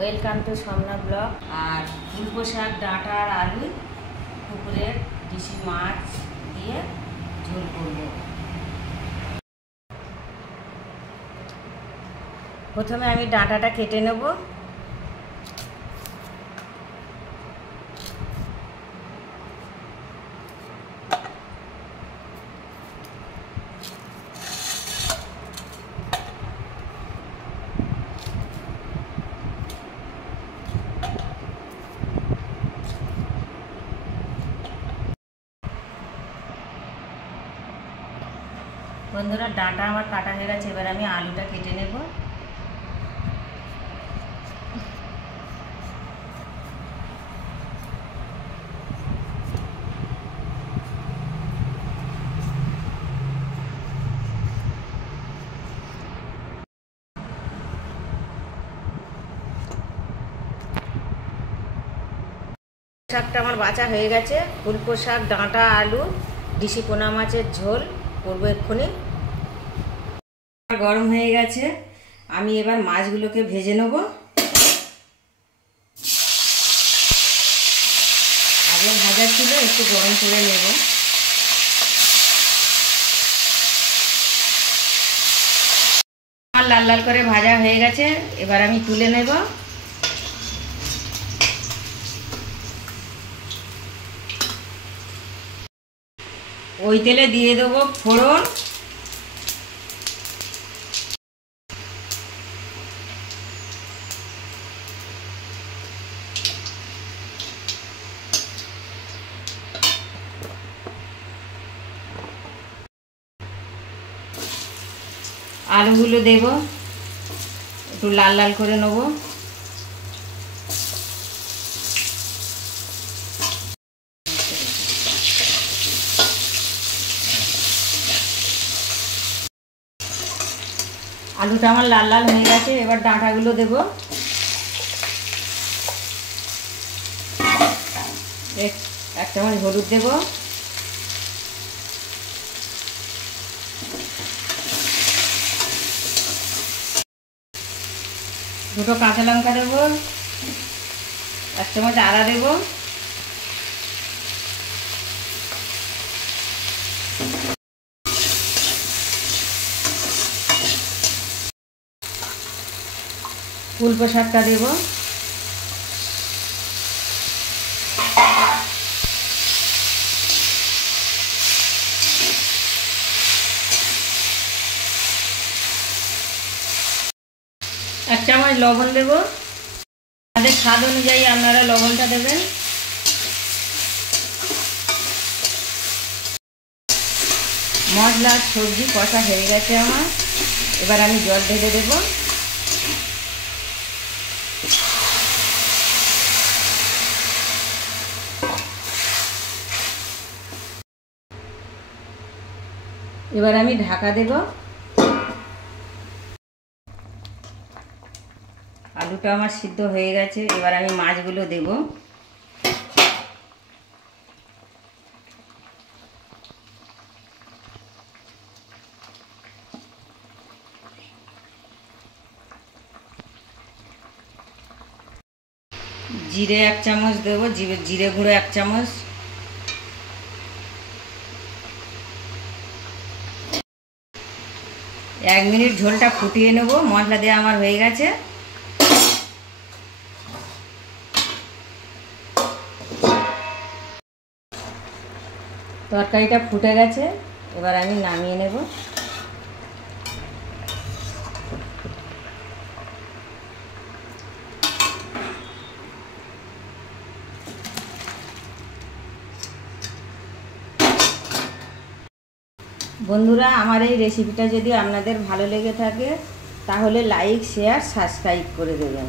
Welcome to Samna blog. আর ফুলকো শাক, ডাঁটা আর আলু, পুকুরের দেশি মাছ দিয়ে ঝোল করব। প্রথমে আমি ডাঁটাটা কেটে নেব। বন্ধুরা, ডাঁটা আমার কাটা হয়ে গেছে, এবার আমি আলুটা কেটে নেব। শাকটা আমার বাছা হয়ে গেছে। ফুলকো শাক, ডাঁটা, আলু, দেশি পোনা মাছের ঝোল করবো এক্ষুনি। গরম হয়ে গেছে, আমি এবার মাছগুলোকে ভেজে নেব। আগে ভাজা ছিল, একটু গরম করে নেব। লাল লাল করে ভাজা হয়ে গেছে, এবার আমি তুলে নেব। ওই তেলে দিয়ে দেবো ফোড়ন, আলুগুলো দেব, একটু লাল লাল করে নেব। আলুটা আমার লাল লাল হয়ে গেছে, এবার ডাঁটাগুলো দেব। এক চামচ হলুদ দেব, দুটো কাঁচা লঙ্কা দেব, এক চামচ আদা দেব, ফুলকো শাকটা দেব, এক চামচ লবণ দেব। তাদের স্বাদ অনুযায়ী আপনারা লবণটা দেবেন। মশলা সবজি কষা হয়ে গেছে আমার, এবার আমি জল ঢেলে দেব। এবার আমি ঢাকা দেব। আলুটা আমার সিদ্ধ হয়ে গেছে, এবার আমি মাছগুলো দেব। জিরে এক চামচ দেবো, জিরে গুঁড়ো এক চামচ, এক মিনিট ঝোলটা ফুটিয়ে নেব। মশলা দেওয়া আমার হয়ে গেছে। তরকারিটা ফুটে গেছে, এবার আমি নামিয়ে নেব। বন্ধুরা, আমার এই রেসিপিটা যদি আপনাদের ভালো লেগে থাকে তাহলে লাইক, শেয়ার, সাবস্ক্রাইব করে দেবেন।